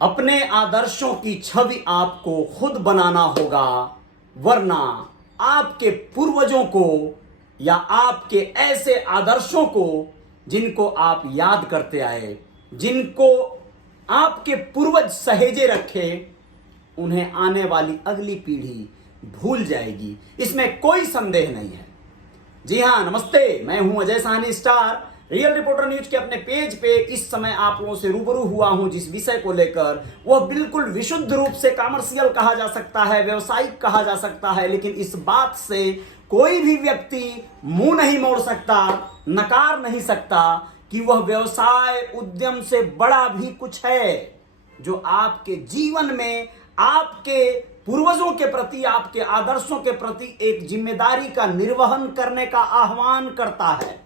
अपने आदर्शों की छवि आपको खुद बनाना होगा, वरना आपके पूर्वजों को या आपके ऐसे आदर्शों को जिनको आप याद करते आए, जिनको आपके पूर्वज सहेजे रखे, उन्हें आने वाली अगली पीढ़ी भूल जाएगी। इसमें कोई संदेह नहीं है। जी हां, नमस्ते, मैं हूं Ajay Sahni star, real reporter news के अपने पेज पे इस समय आप लोगों से रूबरू हुआ हूं जिस विषय को लेकर वह बिल्कुल विशुद्ध रूप से कमर्शियल कहा जा सकता है, व्यवसायिक कहा जा सकता है, लेकिन इस बात से कोई भी व्यक्ति मुंह नहीं मोड़ सकता, नकार नहीं सकता कि वह व्यवसाय उद्यम से बड़ा भी कुछ है जो आपके जीवन में आपके पूर्वजों के प्रति, आपके आदर्शों के प्रति एक जिम्मेदारी का निर्वहन करने का आह्वान करता है।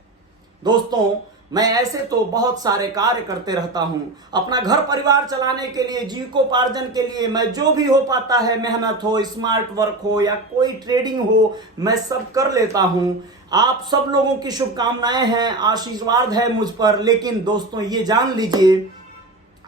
दोस्तों, मैं ऐसे तो बहुत सारे कार्य करते रहता हूं, अपना घर परिवार चलाने के लिए, जीविकोपार्जन के लिए मैं जो भी हो पाता है, मेहनत हो, स्मार्ट वर्क हो या कोई ट्रेडिंग हो, मैं सब कर लेता हूं। आप सब लोगों की शुभकामनाएं हैं, आशीर्वाद है मुझ पर। लेकिन दोस्तों, ये जान लीजिए,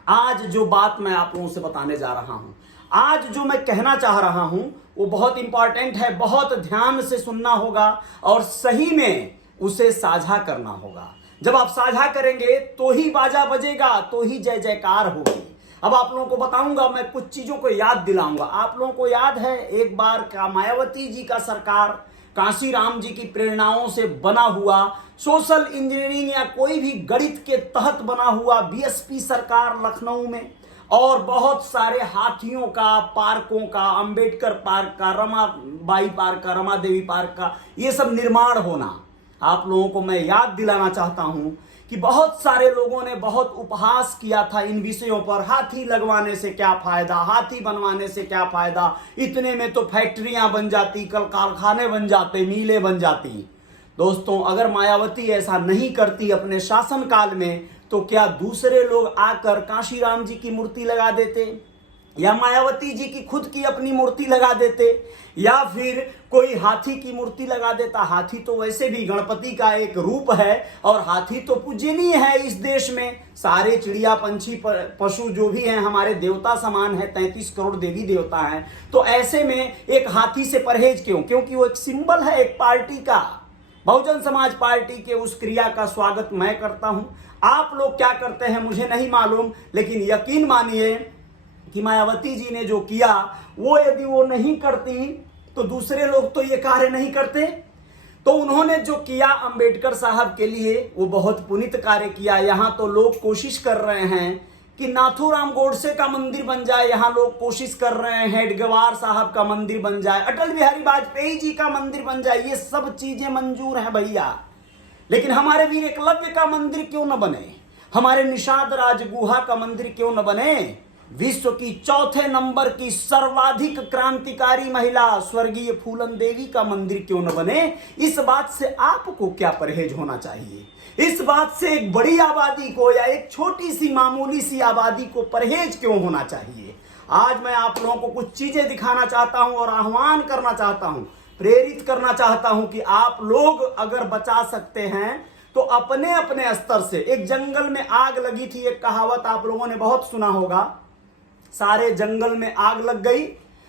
आज जो बात मैं आप लोगों से बताने जा रहा हूं, आज जो मैं कहना चाह रहा हूं, वो बहुत इंपॉर्टेंट है। बहुत ध्यान से सुनना होगा और सही में उसे साझा करना होगा। जब आप साझा करेंगे तो ही बाजा बजेगा, तो ही जय जयकार होगी। अब आप लोगों को बताऊंगा, मैं कुछ चीजों को याद दिलाऊंगा। आप लोगों को याद है एक बार का मायावती जी का सरकार, कांशी राम जी की प्रेरणाओं से बना हुआ, सोशल इंजीनियरिंग या कोई भी गणित के तहत बना हुआ बीएसपी सरकार लखनऊ में, और बहुत सारे हाथियों का, पार्कों का, अंबेडकर पार्क का, रमाबाई पार्क का, रमा देवी पार्क का, ये सब निर्माण होना। आप लोगों को मैं याद दिलाना चाहता हूं कि बहुत सारे लोगों ने बहुत उपहास किया था इन विषयों पर। हाथी लगवाने से क्या फायदा, हाथी बनवाने से क्या फायदा, इतने में तो फैक्ट्रियां बन जाती, कल कारखाने बन जाते, मिलें बन जाती। दोस्तों, अगर मायावती ऐसा नहीं करती अपने शासनकाल में, तो क्या दूसरे लोग आकर कांशीराम जी की मूर्ति लगा देते, या मायावती जी की खुद की अपनी मूर्ति लगा देते, या फिर कोई हाथी की मूर्ति लगा देता। हाथी तो वैसे भी गणपति का एक रूप है और हाथी तो पूजनीय है इस देश में। सारे चिड़िया, पंछी, पशु जो भी हैं हमारे देवता समान है, 33 करोड़ देवी देवता हैं। तो ऐसे में एक हाथी से परहेज क्यों? क्योंकि वो एक सिंबल है एक पार्टी का। बहुजन समाज पार्टी के उस क्रिया का स्वागत मैं करता हूं। आप लोग क्या करते हैं मुझे नहीं मालूम, लेकिन यकीन मानिए कि मायावती जी ने जो किया, वो यदि वो नहीं करती तो दूसरे लोग तो ये कार्य नहीं करते। तो उन्होंने जो किया अंबेडकर साहब के लिए, वो बहुत पुनीत कार्य किया। यहां तो लोग कोशिश कर रहे हैं कि नाथूराम गोडसे का मंदिर बन जाए, यहां लोग कोशिश कर रहे हैं हेडगेवार साहब का मंदिर बन जाए, अटल बिहारी वाजपेयी जी का मंदिर बन जाए। ये सब चीजें मंजूर हैं भैया, लेकिन हमारे वीर एकलव्य का मंदिर क्यों न बने, हमारे निषाद राजगुहा का मंदिर क्यों न बने, विश्व की चौथे नंबर की सर्वाधिक क्रांतिकारी महिला स्वर्गीय फूलन देवी का मंदिर क्यों न बने। इस बात से आपको क्या परहेज होना चाहिए? इस बात से एक बड़ी आबादी को या एक छोटी सी मामूली सी आबादी को परहेज क्यों होना चाहिए? आज मैं आप लोगों को कुछ चीजें दिखाना चाहता हूं और आह्वान करना चाहता हूं, प्रेरित करना चाहता हूं कि आप लोग अगर बचा सकते हैं तो अपने अपने स्तर से। एक जंगल में आग लगी थी, एक कहावत आप लोगों ने बहुत सुना होगा, सारे जंगल में आग लग गई,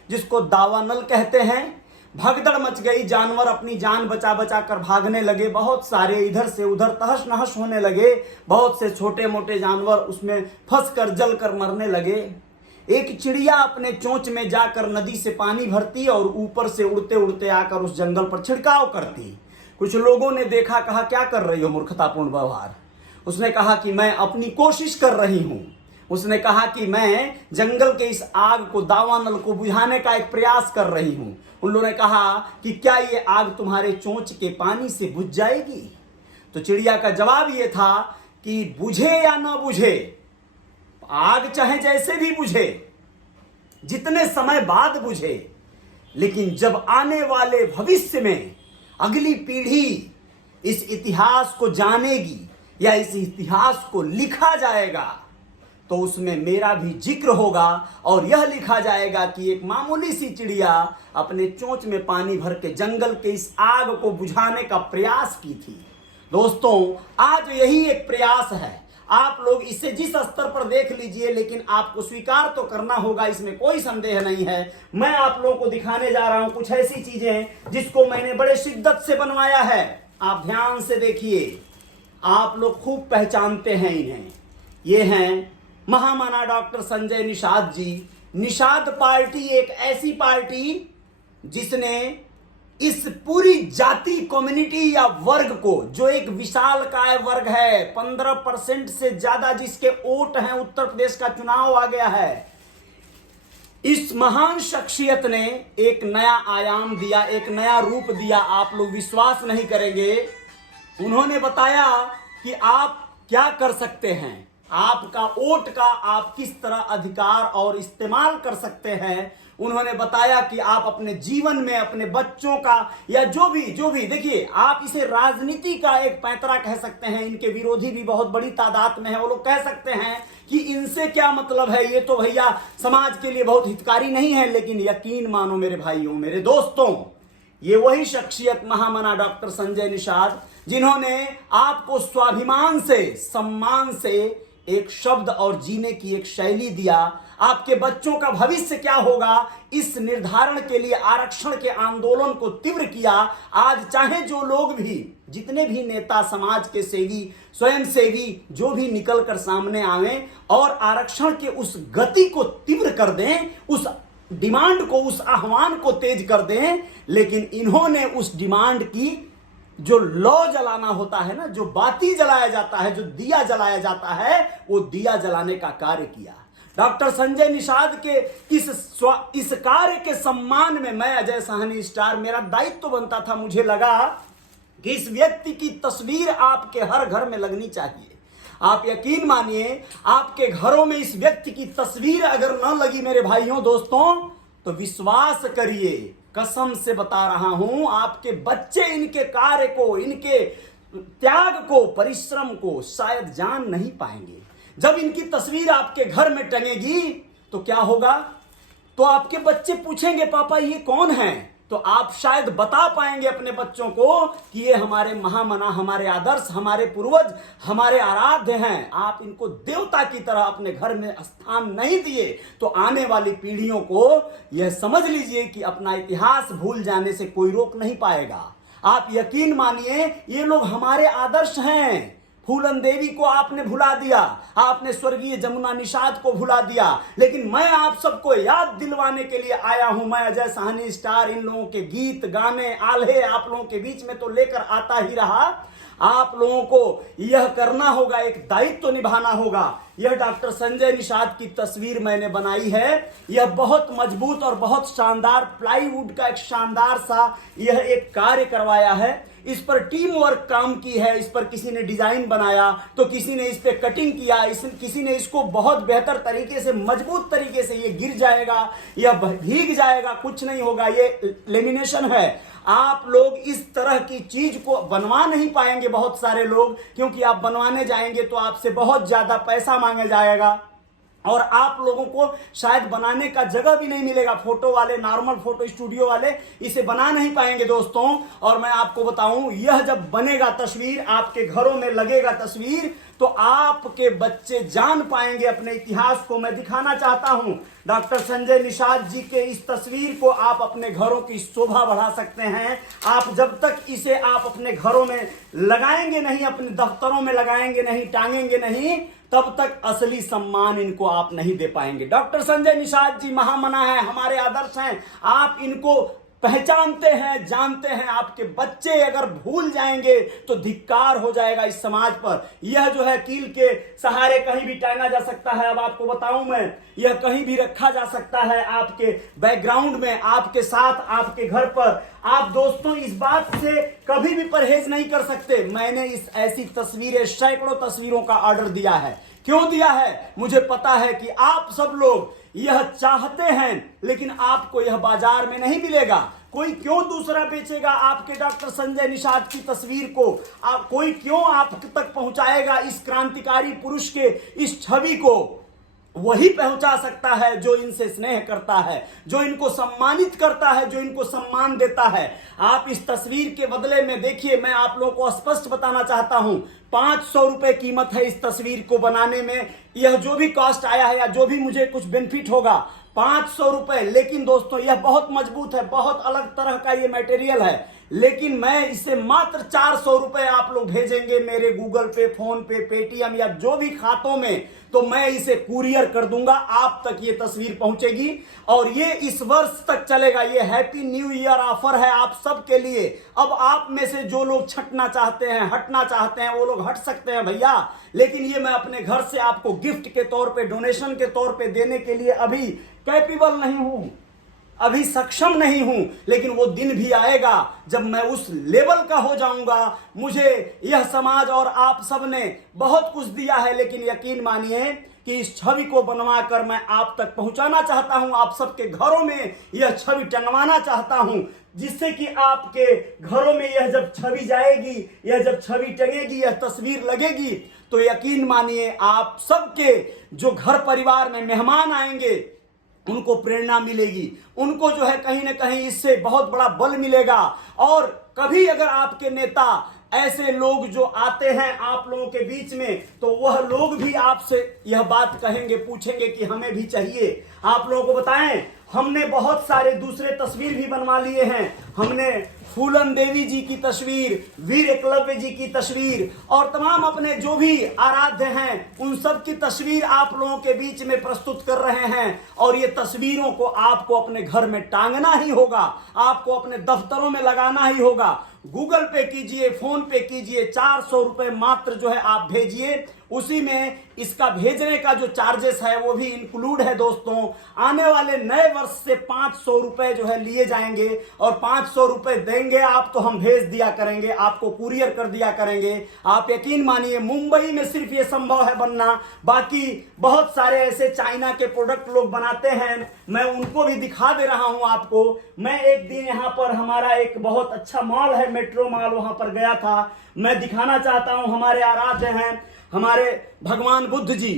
जिसको दावानल कहते हैं। भगदड़ मच गई, जानवर अपनी जान बचा बचा कर भागने लगे, बहुत सारे इधर से उधर तहस नहस होने लगे, बहुत से छोटे मोटे जानवर उसमें फंस कर जल कर मरने लगे। एक चिड़िया अपने चोंच में जाकर नदी से पानी भरती और ऊपर से उड़ते उड़ते आकर उस जंगल पर छिड़काव करती। कुछ लोगों ने देखा, कहा क्या कर रही हो मूर्खतापूर्ण व्यवहार। उसने कहा कि मैं अपनी कोशिश कर रही हूं। उसने कहा कि मैं जंगल के इस आग को, दावानल को बुझाने का एक प्रयास कर रही हूं। उन लोगों ने कहा कि क्या ये आग तुम्हारे चोंच के पानी से बुझ जाएगी? तो चिड़िया का जवाब ये था कि बुझे या ना बुझे, आग चाहे जैसे भी बुझे, जितने समय बाद बुझे, लेकिन जब आने वाले भविष्य में अगली पीढ़ी इस इतिहास को जानेगी या इस इतिहास को लिखा जाएगा, तो उसमें मेरा भी जिक्र होगा और यह लिखा जाएगा कि एक मामूली सी चिड़िया अपने चोंच में पानी भर के जंगल के इस आग को बुझाने का प्रयास की थी। दोस्तों, आज यही एक प्रयास है। आप लोग इसे जिस स्तर पर देख लीजिए, लेकिन आपको स्वीकार तो करना होगा, इसमें कोई संदेह नहीं है। मैं आप लोगों को दिखाने जा रहा हूं कुछ ऐसी चीजें जिसको मैंने बड़े शिद्दत से बनवाया है। आप ध्यान से देखिए, आप लोग खूब पहचानते हैं इन्हें। ये हैं महामना डॉक्टर संजय निषाद जी। निषाद पार्टी एक ऐसी पार्टी जिसने इस पूरी जाति कम्युनिटी या वर्ग को, जो एक विशालकाय वर्ग है, 15% से ज्यादा जिसके वोट हैं, उत्तर प्रदेश का चुनाव आ गया है, इस महान शख्सियत ने एक नया आयाम दिया, एक नया रूप दिया। आप लोग विश्वास नहीं करेंगे। उन्होंने बताया कि आप क्या कर सकते हैं, आपका वोट का आप किस तरह अधिकार और इस्तेमाल कर सकते हैं। उन्होंने बताया कि आप अपने जीवन में अपने बच्चों का या जो भी देखिए, आप इसे राजनीति का एक पैंतरा कह सकते हैं। इनके विरोधी भी बहुत बड़ी तादाद में है। वो लोग कह सकते हैं कि इनसे क्या मतलब है, ये तो भैया समाज के लिए बहुत हितकारी नहीं है। लेकिन यकीन मानो मेरे भाइयों, मेरे दोस्तों, ये वही शख्सियत महामना डॉक्टर संजय निषाद, जिन्होंने आपको स्वाभिमान से, सम्मान से एक शब्द और जीने की एक शैली दिया। आपके बच्चों का भविष्य क्या होगा, इस निर्धारण के लिए आरक्षण के आंदोलन को तीव्र किया। आज चाहे जो लोग भी, जितने भी नेता, समाज के सेवी, स्वयंसेवी, जो भी निकल कर सामने आवे और आरक्षण के उस गति को तीव्र कर दें, उस डिमांड को, उस आह्वान को तेज कर दें, लेकिन इन्होंने उस डिमांड की, जो लौ जलाना होता है ना, जो बाती जलाया जाता है, जो दिया जलाया जाता है, वो दिया जलाने का कार्य किया। डॉक्टर संजय निषाद के इस कार्य के सम्मान में मैं अजय साहनी स्टार, मेरा दायित्व तो बनता था। मुझे लगा कि इस व्यक्ति की तस्वीर आपके हर घर में लगनी चाहिए। आप यकीन मानिए, आपके घरों में इस व्यक्ति की तस्वीर अगर न लगी मेरे भाइयों दोस्तों, तो विश्वास करिए, कसम से बता रहा हूं, आपके बच्चे इनके कार्य को, इनके त्याग को, परिश्रम को शायद जान नहीं पाएंगे। जब इनकी तस्वीर आपके घर में टंगेगी तो क्या होगा, तो आपके बच्चे पूछेंगे पापा ये कौन है, तो आप शायद बता पाएंगे अपने बच्चों को कि ये हमारे महामना, हमारे आदर्श, हमारे पूर्वज, हमारे आराध्य हैं। आप इनको देवता की तरह अपने घर में स्थान नहीं दिए तो आने वाली पीढ़ियों को यह समझ लीजिए कि अपना इतिहास भूल जाने से कोई रोक नहीं पाएगा। आप यकीन मानिए, ये लोग हमारे आदर्श हैं। फूलन देवी को आपने भुला दिया, आपने स्वर्गीय जमुना निषाद को भुला दिया, लेकिन मैं आप सबको याद दिलवाने के लिए आया हूं। मैं अजय साहनी स्टार इन लोगों के गीत, गाने, आल्हे आप लोगों के बीच में तो लेकर आता ही रहा। आप लोगों को यह करना होगा, एक दायित्व तो निभाना होगा। यह डॉक्टर संजय निषाद की तस्वीर मैंने बनाई है। यह बहुत मजबूत और बहुत शानदार प्लाईवुड का एक शानदार सा यह एक कार्य करवाया है। इस पर टीम वर्क काम की है। इस पर किसी ने डिजाइन बनाया, तो किसी ने इस पे कटिंग किया, किसी ने इसको बहुत बेहतर तरीके से, मजबूत तरीके से, ये गिर जाएगा, यह भीग जाएगा, कुछ नहीं होगा, ये लेमिनेशन है। आप लोग इस तरह की चीज को बनवा नहीं पाएंगे बहुत सारे लोग, क्योंकि आप बनवाने जाएंगे तो आपसे बहुत ज्यादा पैसा मांगा जाएगा और आप लोगों को शायद बनाने का जगह भी नहीं मिलेगा। फोटो वाले, नॉर्मल फोटो स्टूडियो वाले इसे बना नहीं पाएंगे दोस्तों। और मैं आपको बताऊं, यह जब बनेगा तस्वीर, आपके घरों में लगेगा तस्वीर, तो आपके बच्चे जान पाएंगे अपने इतिहास को। मैं दिखाना चाहता हूं डॉक्टर संजय निषाद जी के इस तस्वीर को आप अपने घरों की शोभा बढ़ा सकते हैं। आप जब तक इसे आप अपने घरों में लगाएंगे नहीं, अपने दफ्तरों में लगाएंगे नहीं, टांगेंगे नहीं, तब तक असली सम्मान इनको आप नहीं दे पाएंगे। डॉक्टर संजय निषाद जी महामना है, हमारे आदर्श हैं। आप इनको पहचानते हैं, जानते हैं। आपके बच्चे अगर भूल जाएंगे तो धिक्कार हो जाएगा इस समाज पर। यह जो है कील के सहारे कहीं भी टांगा जा सकता है। अब आपको बताऊं मैं, यह कहीं भी रखा जा सकता है, आपके बैकग्राउंड में, आपके साथ, आपके घर पर। आप दोस्तों इस बात से कभी भी परहेज नहीं कर सकते। मैंने इस ऐसी तस्वीरें, सैकड़ों तस्वीरों का ऑर्डर दिया है। क्यों दिया है? मुझे पता है कि आप सब लोग यह चाहते हैं, लेकिन आपको यह बाजार में नहीं मिलेगा। कोई क्यों दूसरा बेचेगा आपके डॉक्टर संजय निषाद की तस्वीर को? कोई क्यों आप तक पहुंचाएगा इस क्रांतिकारी पुरुष के इस छवि को? वही पहुंचा सकता है जो इनसे स्नेह करता है, जो इनको सम्मानित करता है, जो इनको सम्मान देता है। आप इस तस्वीर के बदले में देखिए, मैं आप लोगों को स्पष्ट बताना चाहता हूं, 500 रुपए कीमत है इस तस्वीर को बनाने में। यह जो भी कॉस्ट आया है या जो भी मुझे कुछ बेनिफिट होगा, 500 रुपए। लेकिन दोस्तों यह बहुत मजबूत है, बहुत अलग तरह का ये मटेरियल है। लेकिन मैं इसे मात्र 400 रुपए आप लोग भेजेंगे मेरे गूगल पे, फोन पे, पेटीएम या जो भी खातों में, तो मैं इसे कुरियर कर दूंगा, आप तक ये तस्वीर पहुंचेगी और ये इस वर्ष तक चलेगा। ये हैप्पी न्यू ईयर ऑफर है आप सब के लिए। अब आप में से जो लोग छटना चाहते हैं, हटना चाहते हैं, वो लोग हट सकते हैं भैया, लेकिन ये मैं अपने घर से आपको गिफ्ट के तौर पे, डोनेशन के तौर पे देने के लिए अभी कैपेबल नहीं हूं, अभी सक्षम नहीं हूं। लेकिन वो दिन भी आएगा जब मैं उस लेवल का हो जाऊंगा। मुझे यह समाज और आप सब ने बहुत कुछ दिया है, लेकिन यकीन मानिए कि इस छवि को बनवा कर मैं आप तक पहुंचाना चाहता हूं, आप सबके घरों में यह छवि टंगवाना चाहता हूं, जिससे कि आपके घरों में यह जब छवि जाएगी, यह जब छवि टंगेगी, यह तस्वीर लगेगी, तो यकीन मानिए आप सबके जो घर परिवार में मेहमान आएंगे उनको प्रेरणा मिलेगी, उनको जो है कहीं ना कहीं इससे बहुत बड़ा बल मिलेगा। और कभी अगर आपके नेता ऐसे लोग जो आते हैं आप लोगों के बीच में, तो वह लोग भी आपसे यह बात कहेंगे, पूछेंगे कि हमें भी चाहिए। आप लोगों को बताएं, हमने बहुत सारे दूसरे तस्वीर भी बनवा लिए हैं। हमने फूलन देवी जी की तस्वीर, वीर एकलव्य जी की तस्वीर और तमाम अपने जो भी आराध्य हैं उन सब की तस्वीर आप लोगों के बीच में प्रस्तुत कर रहे हैं। और ये तस्वीरों को आपको अपने घर में टांगना ही होगा, आपको अपने दफ्तरों में लगाना ही होगा। गूगल पे कीजिए, फोन पे कीजिए, 400 रुपए मात्र जो है आप भेजिए। उसी में इसका भेजने का जो चार्जेस है वो भी इंक्लूड है दोस्तों। आने वाले नए वर्ष से 500 रुपए जो है लिए जाएंगे और 500 रुपए देंगे आप तो हम भेज दिया करेंगे, आपको कुरियर कर दिया करेंगे। आप यकीन मानिए मुंबई में सिर्फ ये संभव है बनना, बाकी बहुत सारे ऐसे चाइना के प्रोडक्ट लोग बनाते हैं, मैं उनको भी दिखा दे रहा हूं आपको। मैं एक दिन यहाँ पर हमारा एक बहुत अच्छा मॉल है, मेट्रो मॉल, वहां पर गया था। मैं दिखाना चाहता हूं, हमारे आराध्य हैं हमारे भगवान बुद्ध जी,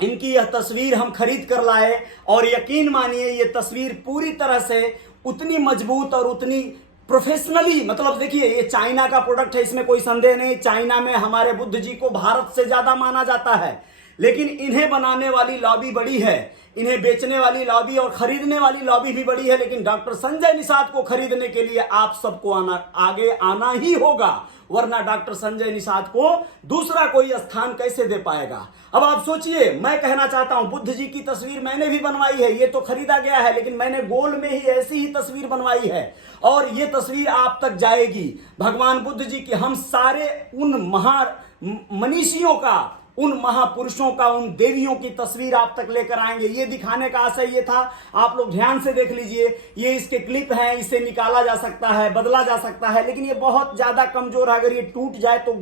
इनकी यह तस्वीर हम खरीद कर लाए और यकीन मानिए ये तस्वीर पूरी तरह से उतनी मजबूत और उतनी प्रोफेशनली, मतलब देखिए ये चाइना का प्रोडक्ट है, इसमें कोई संदेह नहीं। चाइना में हमारे बुद्ध जी को भारत से ज्यादा माना जाता है, लेकिन इन्हें बनाने वाली लॉबी बड़ी है, इन्हें बेचने वाली लॉबी और खरीदने वाली लॉबी भी बड़ी है। लेकिन डॉक्टर संजय निषाद को खरीदने के लिए आप सबको आगे आना ही होगा, वरना डॉक्टर संजय निषाद को दूसरा कोई स्थान कैसे दे पाएगा। अब आप सोचिए, मैं कहना चाहता हूं बुद्ध जी की तस्वीर मैंने भी बनवाई है, ये तो खरीदा गया है, लेकिन मैंने गोल में ही ऐसी ही तस्वीर बनवाई है और ये तस्वीर आप तक जाएगी। भगवान बुद्ध जी की, हम सारे उन मनीषियों का, उन महापुरुषों का, उन देवियों की तस्वीर आप तक लेकर आएंगे। ये दिखाने का आशय ये था, आप लोग ध्यान से देख लीजिए, ये इसके क्लिप हैं, इसे निकाला जा सकता है, बदला जा सकता है, लेकिन ये बहुत ज्यादा कमजोर है, अगर ये टूट जाए तो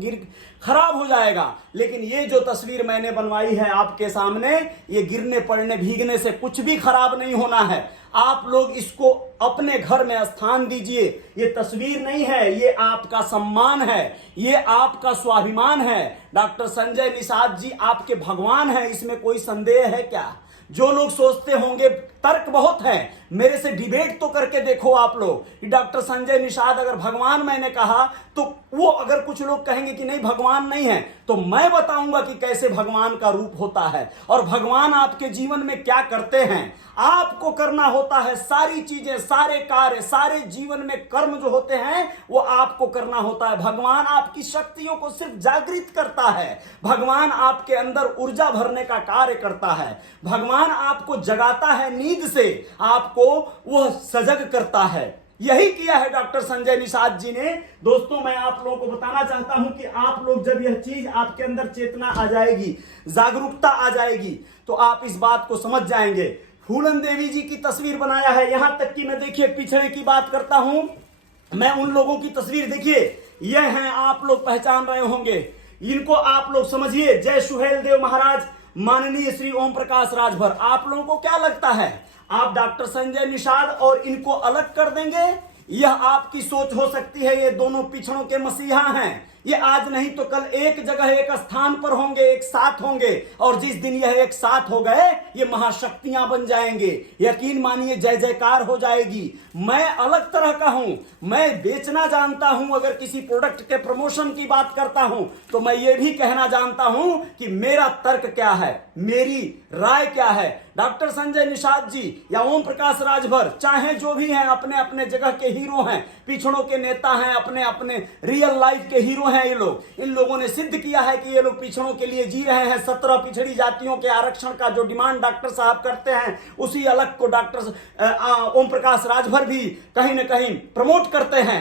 खराब हो जाएगा। लेकिन ये जो तस्वीर मैंने बनवाई है आपके सामने, ये गिरने पड़ने भीगने से कुछ भी खराब नहीं होना है। आप लोग इसको अपने घर में स्थान दीजिए। ये तस्वीर नहीं है, ये आपका सम्मान है, ये आपका स्वाभिमान है। डॉक्टर संजय निषाद जी आपके भगवान हैं, इसमें कोई संदेह है क्या? जो लोग सोचते होंगे, तर्क बहुत है, मेरे से डिबेट तो करके देखो आप लोग कि डॉक्टर संजय निषाद अगर भगवान मैंने कहा तो वो, अगर कुछ लोग कहेंगे कि नहीं भगवान नहीं है, तो मैं बताऊंगा कि कैसे भगवान का रूप होता है और भगवान आपके जीवन में क्या करते हैं। आपको करना होता है सारी चीजें, सारे कार्य, सारे जीवन में कर्म जो होते हैं वो आपको करना होता है। भगवान आपकी शक्तियों को सिर्फ जागृत करता है, भगवान आपके अंदर ऊर्जा भरने का कार्य करता है, भगवान आपको जगाता है नींद से, आपको वह सजग करता है। यही किया है डॉक्टर संजय निषाद जी ने। दोस्तों मैं आप लोगों को बताना चाहता हूं कि आप लोग जब यह चीज आपके अंदर चेतना आ जाएगी, जागरूकता आ जाएगी, तो आप इस बात को समझ जाएंगे। फूलन देवी जी की तस्वीर बनाया है, यहां तक कि मैं देखिए पिछड़े की बात करता हूं, मैं उन लोगों की तस्वीर देखिए, यह हैं, आप लोग पहचान रहे होंगे इनको, आप लोग समझिए। जय सुहेल देव महाराज, माननीय श्री ओम प्रकाश राजभर। आप लोगों को क्या लगता है, आप डॉक्टर संजय निषाद और इनको अलग कर देंगे? यह आपकी सोच हो सकती है, ये दोनों पिछड़ों के मसीहा हैं, ये आज नहीं तो कल एक जगह एक स्थान पर होंगे, एक साथ होंगे, और जिस दिन यह एक साथ हो गए ये महाशक्तियां बन जाएंगे। यकीन मानिए जय जयकार हो जाएगी। मैं अलग तरह का हूं, मैं बेचना जानता हूं। अगर किसी प्रोडक्ट के प्रमोशन की बात करता हूं तो मैं ये भी कहना जानता हूं कि मेरा तर्क क्या है, मेरी राय क्या है। डॉक्टर संजय निषाद जी या ओम प्रकाश राजभर, चाहे जो भी हैं, अपने अपने जगह के हीरो हैं, पिछड़ों के नेता हैं, अपने अपने रियल लाइफ के हीरो हैं ये लोग। इन लोगों ने सिद्ध किया है कि ये लोग पिछड़ों के लिए जी रहे हैं। 17 पिछड़ी जातियों के आरक्षण का जो डिमांड डॉक्टर साहब करते हैं, उसी अलग को डॉक्टर ओम प्रकाश राजभर भी कहीं ना कहीं प्रमोट करते हैं।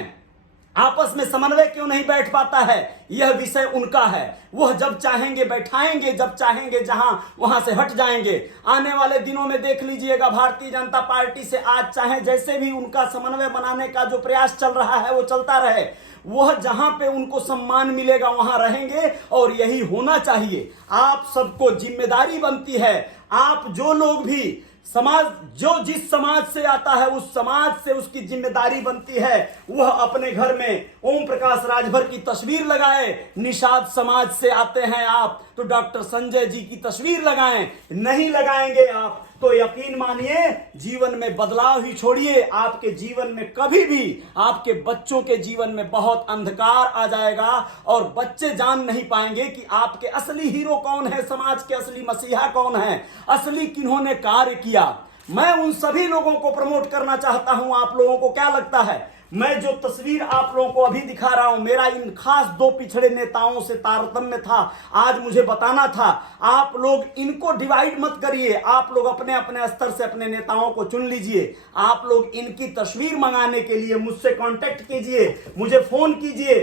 आपस में समन्वय क्यों नहीं बैठ पाता है, यह विषय उनका है। वह जब चाहेंगे बैठाएंगे, जब चाहेंगे जहां वहां से हट जाएंगे। आने वाले दिनों में देख लीजिएगा, भारतीय जनता पार्टी से आज चाहे जैसे भी उनका समन्वय बनाने का जो प्रयास चल रहा है वो चलता रहे। वह जहां पे उनको सम्मान मिलेगा वहां रहेंगे, और यही होना चाहिए। आप सबको जिम्मेदारी बनती है, आप जो लोग भी समाज, जो जिस समाज से आता है उस समाज से उसकी जिम्मेदारी बनती है वह अपने घर में ओम प्रकाश राजभर की तस्वीर लगाए। निषाद समाज से आते हैं आप तो डॉक्टर संजय जी की तस्वीर लगाएं। नहीं लगाएंगे आप तो यकीन मानिए जीवन में बदलाव ही छोड़िए, आपके जीवन में कभी भी, आपके बच्चों के जीवन में बहुत अंधकार आ जाएगा, और बच्चे जान नहीं पाएंगे कि आपके असली हीरो कौन है, समाज के असली मसीहा कौन है, असली किन्होंने कार्य किया। मैं उन सभी लोगों को प्रमोट करना चाहता हूं। आप लोगों को क्या लगता है, मैं जो तस्वीर आप लोगों को अभी दिखा रहा हूं, मेरा इन खास 2 पिछड़े नेताओं से तारतम्य था, आज मुझे बताना था। आप लोग इनको डिवाइड मत करिए, आप लोग अपने अपने स्तर से अपने नेताओं को चुन लीजिए। आप लोग इनकी तस्वीर मंगाने के लिए मुझसे कांटेक्ट कीजिए, मुझे फोन कीजिए।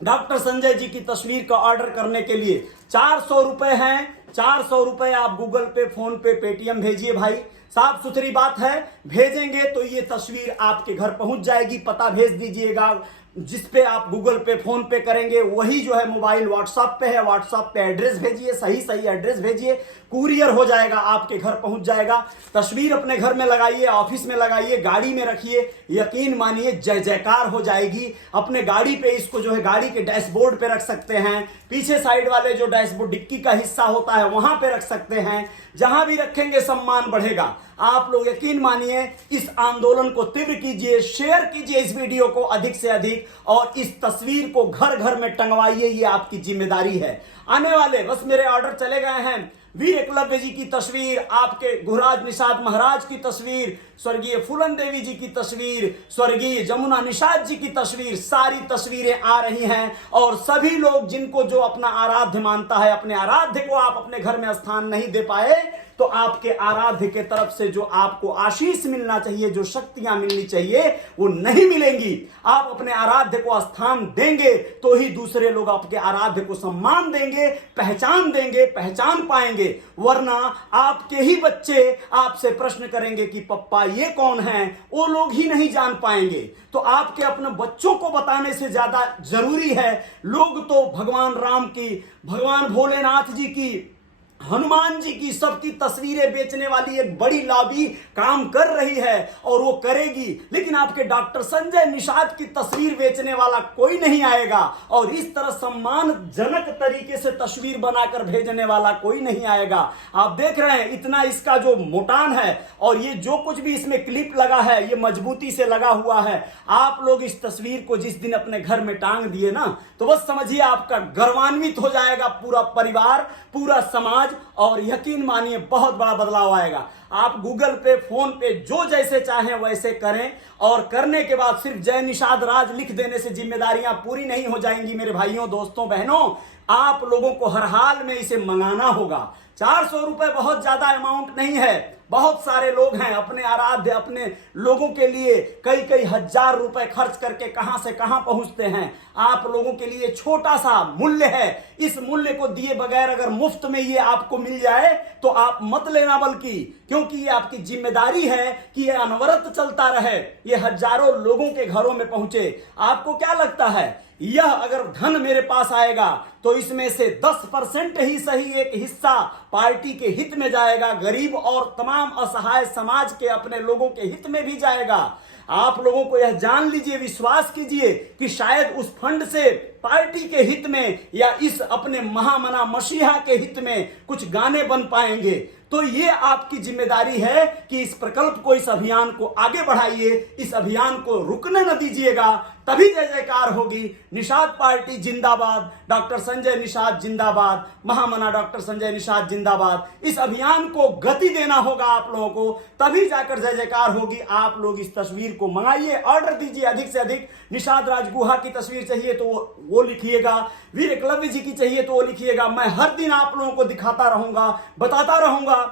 डॉक्टर संजय जी की तस्वीर का ऑर्डर करने के लिए 400 रुपए हैं। 400 रुपए आप गूगल पे, फोन पे, पेटीएम भेजिए भाई। साफ सुथरी बात है, भेजेंगे तो ये तस्वीर आपके घर पहुंच जाएगी। पता भेज दीजिएगा, जिस पे आप गूगल पे, फोन पे करेंगे वही जो है मोबाइल व्हाट्सएप पे है, व्हाट्सएप पे एड्रेस भेजिए, सही सही एड्रेस भेजिए, कुरियर हो जाएगा, आपके घर पहुंच जाएगा। तस्वीर अपने घर में लगाइए, ऑफिस में लगाइए, गाड़ी में रखिए, यकीन मानिए जय जयकार हो जाएगी। अपने गाड़ी पे इसको जो है गाड़ी के डैशबोर्ड पे रख सकते हैं, पीछे साइड वाले जो डैशबोर्ड डिक्की का हिस्सा होता है वहां पे रख सकते हैं। जहां भी रखेंगे सम्मान बढ़ेगा। आप लोग यकीन मानिए इस आंदोलन को तीव्र कीजिए, शेयर कीजिए इस वीडियो को अधिक से अधिक, और इस तस्वीर को घर घर में टंगवाइए, ये आपकी जिम्मेदारी है। आने वाले बस मेरे ऑर्डर चले गए हैं। वीर एकलव्य जी की तस्वीर, आपके गुरुराज निषाद महाराज की तस्वीर, स्वर्गीय फूलन देवी जी की तस्वीर, स्वर्गीय जमुना निषाद जी की तस्वीर, सारी तस्वीरें आ रही हैं। और सभी लोग जिनको जो अपना आराध्य मानता है, अपने आराध्य को आप अपने घर में स्थान नहीं दे पाए तो आपके आराध्य के तरफ से जो आपको आशीष मिलना चाहिए, जो शक्तियां मिलनी चाहिए वो नहीं मिलेंगी। आप अपने आराध्य को स्थान देंगे तो ही दूसरे लोग आपके आराध्य को सम्मान देंगे, पहचान देंगे, पहचान पाएंगे। वरना आपके ही बच्चे आपसे प्रश्न करेंगे कि पप्पा ये कौन है, वो लोग ही नहीं जान पाएंगे। तो आपके अपने बच्चों को बताने से ज्यादा जरूरी है। लोग तो भगवान राम की, भगवान भोलेनाथ जी की, हनुमान जी की, सबकी तस्वीरें बेचने वाली एक बड़ी लॉबी काम कर रही है और वो करेगी, लेकिन आपके डॉक्टर संजय निषाद की तस्वीर बेचने वाला कोई नहीं आएगा, और इस तरह सम्मानजनक तरीके से तस्वीर बनाकर भेजने वाला कोई नहीं आएगा। आप देख रहे हैं इतना इसका जो मोटान है, और ये जो कुछ भी इसमें क्लिप लगा है ये मजबूती से लगा हुआ है। आप लोग इस तस्वीर को जिस दिन अपने घर में टांग दिए ना, तो बस समझिए आपका गर्वान्वित हो जाएगा पूरा परिवार, पूरा समाज, और यकीन मानिए बहुत बड़ा बदलाव आएगा। आप गूगल पे, फोन पे जो जैसे चाहें वैसे करें, और करने के बाद सिर्फ जय निषाद राज लिख देने से जिम्मेदारियां पूरी नहीं हो जाएंगी मेरे भाइयों, दोस्तों, बहनों। आप लोगों को हर हाल में इसे मंगाना होगा। 400 रुपए बहुत ज्यादा अमाउंट नहीं है। बहुत सारे लोग हैं अपने आराध्य, अपने लोगों के लिए कई कई हजार रुपए खर्च करके कहां से कहां पहुंचते हैं। आप लोगों के लिए छोटा सा मूल्य है। इस मूल्य को दिए बगैर अगर मुफ्त में ये आपको मिल जाए तो आप मत लेना, बल्कि क्योंकि ये आपकी जिम्मेदारी है कि ये अनवरत चलता रहे, ये हजारों लोगों के घरों में पहुंचे। आपको क्या लगता है, यह अगर धन मेरे पास आएगा तो इसमें से 10% ही सही एक हिस्सा पार्टी के हित में जाएगा, गरीब और तमाम असहाय समाज के अपने लोगों के हित में भी जाएगा। आप लोगों को यह जान लीजिए, विश्वास कीजिए कि शायद उस फंड से पार्टी के हित में या इस अपने महामना मसीहा के हित में कुछ गाने बन पाएंगे, तो ये आपकी जिम्मेदारी है कि इस प्रकल्प को, इस अभियान को आगे बढ़ाइए, इस अभियान को रुकने न दीजिएगा, तभी जय जयकार होगी। निषाद पार्टी जिंदाबाद, डॉक्टर संजय निषाद जिंदाबाद, महामना डॉक्टर संजय निषाद जिंदाबाद। इस अभियान को गति देना होगा आप लोगों को, तभी जाकर जय जयकार होगी। आप लोग इस तस्वीर को मंगाइए, ऑर्डर दीजिए अधिक से अधिक। निषाद राजगुहा की तस्वीर चाहिए तो वो लिखिएगा, वीर एकलव्य जी की चाहिए तो वो लिखिएगा। मैं हर दिन आप लोगों को दिखाता रहूंगा, बताता रहूंगा।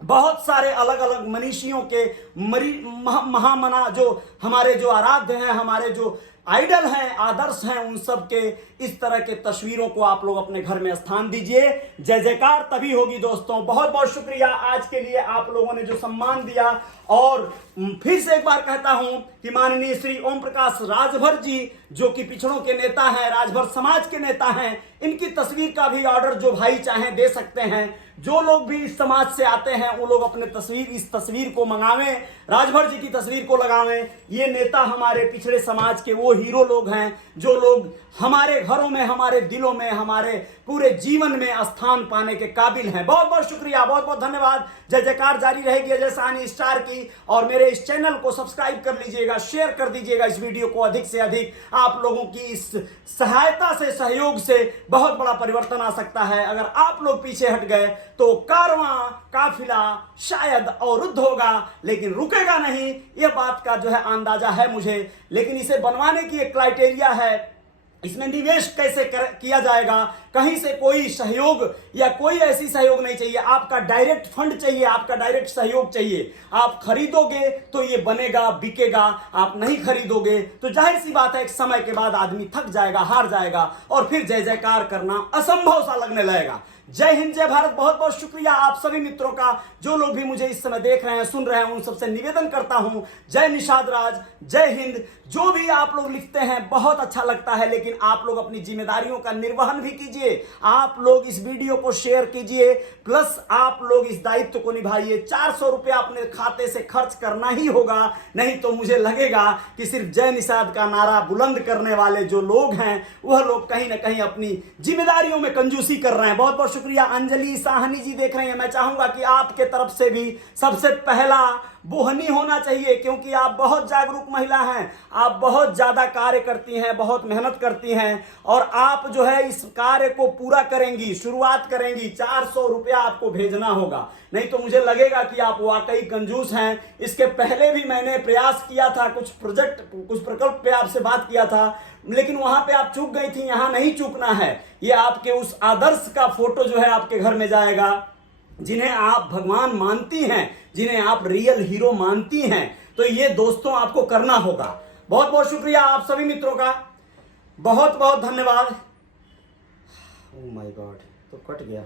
बहुत सारे अलग अलग मनीषियों के महामना जो हमारे जो आराध्य हैं, हमारे जो आइडल हैं, आदर्श हैं, उन सब के इस तरह के तस्वीरों को आप लोग अपने घर में स्थान दीजिए। जय जयकार तभी होगी दोस्तों। बहुत बहुत शुक्रिया आज के लिए आप लोगों ने जो सम्मान दिया। और फिर से एक बार कहता हूं कि माननीय श्री ओम प्रकाश राजभर जी, जो कि पिछड़ों के नेता हैं, राजभर समाज के नेता हैं, इनकी तस्वीर का भी ऑर्डर जो भाई चाहें दे सकते हैं। जो लोग भी इस समाज से आते हैं वो लोग अपने इस तस्वीर को मंगावें, राजभर जी की तस्वीर को लगावें। ये नेता हमारे पिछड़े समाज के वो हीरो लोग हैं जो लोग हमारे घरों में, हमारे दिलों में, हमारे पूरे जीवन में स्थान पाने के काबिल हैं। बहुत बहुत शुक्रिया, बहुत बहुत धन्यवाद। जय जयकार जारी रहेगी अजय साहनी स्टार की। और मेरे इस चैनल को सब्सक्राइब कर लीजिएगा, शेयर कर दीजिएगा इस वीडियो को अधिक से अधिक। आप लोगों की इस सहायता से, सहयोग से बहुत बड़ा परिवर्तन आ सकता है। अगर आप लोग पीछे हट गए तो कारवां, काफिला शायद अवरुद्ध होगा, लेकिन रुकेगा नहीं। यह बात का जो है अंदाजा है मुझे। लेकिन इसे बनवाने की एक क्राइटेरिया है, इसमें निवेश कैसे किया जाएगा। कहीं से कोई सहयोग या कोई ऐसी सहयोग नहीं चाहिए, आपका डायरेक्ट फंड चाहिए, आपका डायरेक्ट सहयोग चाहिए। आप खरीदोगे तो ये बनेगा, बिकेगा। आप नहीं खरीदोगे तो जाहिर सी बात है एक समय के बाद आदमी थक जाएगा, हार जाएगा और फिर जय जयकार करना असंभव सा लगने लगेगा। जय हिंद, जय भारत। बहुत बहुत शुक्रिया आप सभी मित्रों का, जो लोग भी मुझे इस समय देख रहे हैं, सुन रहे हैं, उन सबसे निवेदन करता हूं, जय निषाद राज, जय हिंद। जो भी आप लोग लिखते हैं बहुत अच्छा लगता है, लेकिन आप लोग अपनी जिम्मेदारियों का निर्वहन भी कीजिए। आप लोग इस वीडियो को शेयर कीजिए, प्लस आप लोग इस दायित्व को निभाइए। 400 रुपया अपने खाते से खर्च करना ही होगा, नहीं तो मुझे लगेगा कि सिर्फ जय निषाद का नारा बुलंद करने वाले जो लोग हैं वह लोग कहीं ना कहीं अपनी जिम्मेदारियों में कंजूसी कर रहे हैं। बहुत बहुत शुक्रिया। अंजलि साहनी जी देख रहे हैं, मैं चाहूंगा कि आपके तरफ से भी सबसे पहला बोहनी होना चाहिए, क्योंकि आप बहुत जागरूक महिला हैं, आप बहुत ज्यादा कार्य करती हैं, बहुत मेहनत करती हैं और आप जो है इस कार्य को पूरा करेंगी, शुरुआत करेंगी। 400 रुपया आपको भेजना होगा, नहीं तो मुझे लगेगा कि आप वाकई कंजूस हैं। इसके पहले भी मैंने प्रयास किया था, कुछ प्रकल्प पे आपसे बात किया था, लेकिन वहां पे आप चूक गई थी। यहां नहीं चूकना है। ये आपके उस आदर्श का फोटो जो है आपके घर में जाएगा, जिन्हें आप भगवान मानती हैं, जिन्हें आप रियल हीरो मानती हैं। तो ये दोस्तों आपको करना होगा। बहुत बहुत शुक्रिया आप सभी मित्रों का, बहुत बहुत धन्यवाद। ओह माय गॉड, तो कट गया।